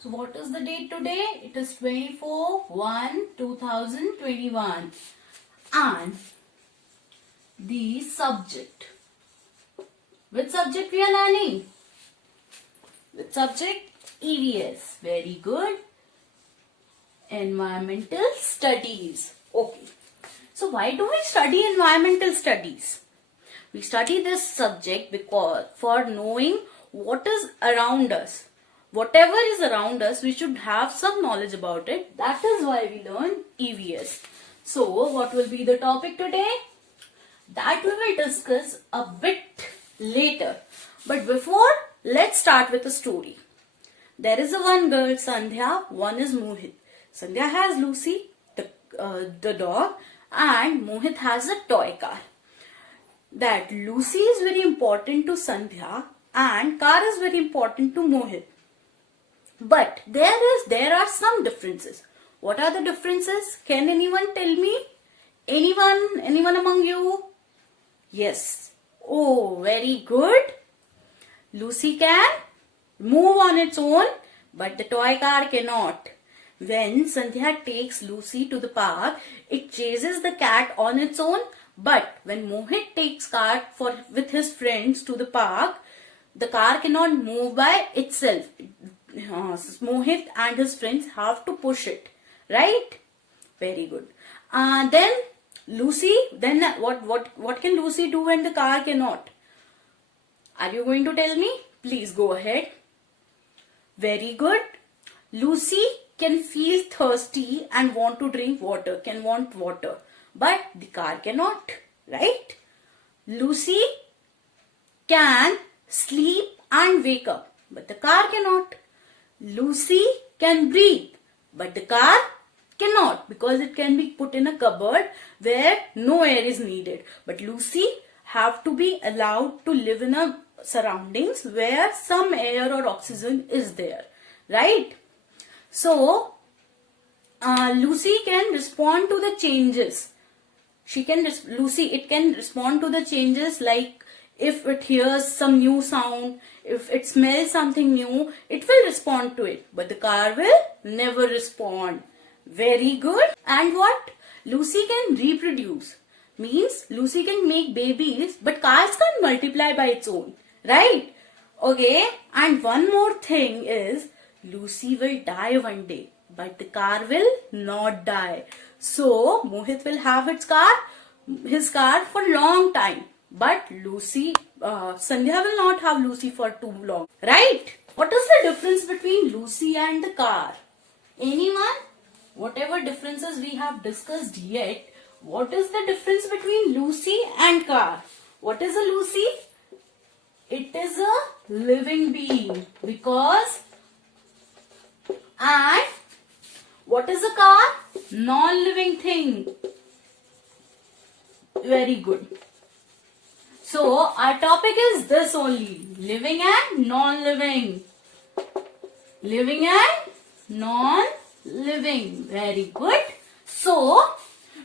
So what is the date today? It is 24/1/2021 and the subject. Which subject we are learning? Which subject? EVS. Very good. Environmental studies. Okay. So why do we study environmental studies? We study this subject because for knowing what is around us. Whatever is around us, we should have some knowledge about it. That is why we learn EVS. So what will be the topic today? That we will discuss a bit later. But before, let's start with a story. There is a one girl, Sandhya, one is Mohit. Sandhya has Lucy, the dog, and Mohit has a toy car. That Lucy is very important to Sandhya and car is very important to Mohit. But there are some differences. What are the differences? Can anyone tell me? Anyone among you? Yes. Oh, very good. Lucy can move on its own, but the toy car cannot. When Sandhya takes Lucy to the park, it chases the cat on its own. But when Mohit takes car with his friends to the park, the car cannot move by itself. Mohit and his friends have to push it, right? Very good. Then Lucy. Then what can Lucy do when the car cannot? Are you going to tell me? Please go ahead. Very good. Lucy can feel thirsty and want to drink water. Can want water. But the car cannot, right? Lucy can sleep and wake up, but the car cannot. Lucy can breathe, but the car cannot because it can be put in a cupboard where no air is needed. But Lucy have to be allowed to live in a surroundings where some air or oxygen is there, right? So, Lucy can respond to the changes. It can respond to the changes like if it hears some new sound, if it smells something new, it will respond to it. But the car will never respond. Very good. And what? Lucy can reproduce. Means Lucy can make babies, but cars can't multiply by its own. Right? Okay. And one more thing is, Lucy will die one day, but the car will not die. So, Mohit will have his car for long time. But Sandhya will not have Lucy for too long. Right? What is the difference between Lucy and the car? Anyone? Whatever differences we have discussed yet, what is the difference between Lucy and car? What is a Lucy? It is a living being because, and what is a car? Non-living thing. Very good. So, our topic is this only. Living and non-living. Living and non-living. Very good. So,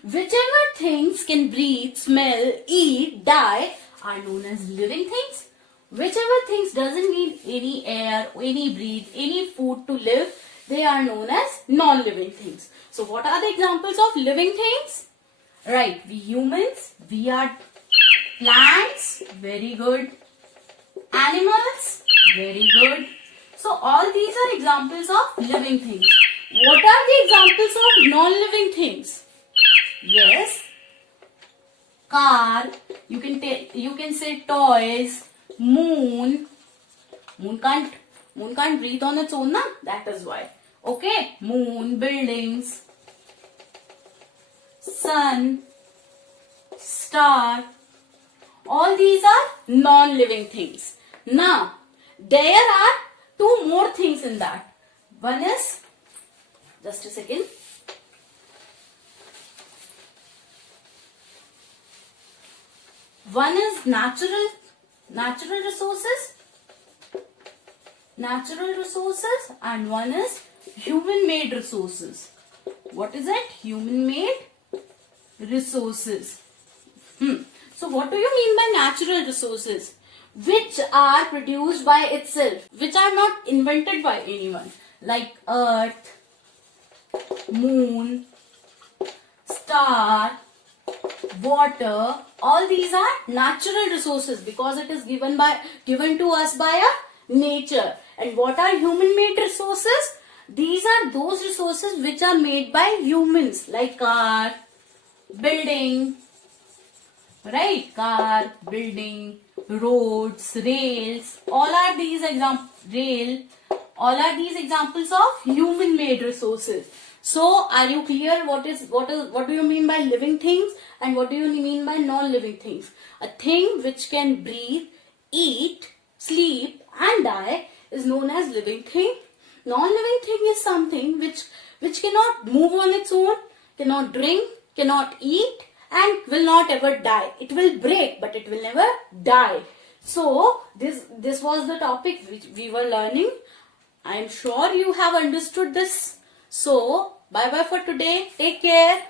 whichever things can breathe, smell, eat, die are known as living things. Whichever things doesn't need any air, any breathe, any food to live, they are known as non-living things. So what are the examples of living things? Right, we humans, we are plants, very good. Animals, very good. So all these are examples of living things. What are the examples of non-living things? Yes, car, you can say toys, moon can't breathe on its own, na? That is why. Okay, moon, buildings, sun, star, all these are non-living things. Now, there are two more things in that. One is, just a second. One is natural resources and one is human-made resources. What is it? Human-made resources. So what do you mean by natural resources? Which are produced by itself, which are not invented by anyone. like earth, moon, star, water, all these are natural resources because it is given to us by a nature. And what are human made resources? These are those resources which are made by humans, like car, building, right? Car, building, roads, rails, all are these examples of human made resources. So are you clear what do you mean by living things and what do you mean by non-living things? A thing which can breathe, eat, sleep and die is known as living thing. Non-living thing is something which cannot move on its own, cannot drink, cannot eat and will not ever die. It will break but it will never die. So this was the topic which we were learning. I am sure you have understood this. So bye bye for today. Take care.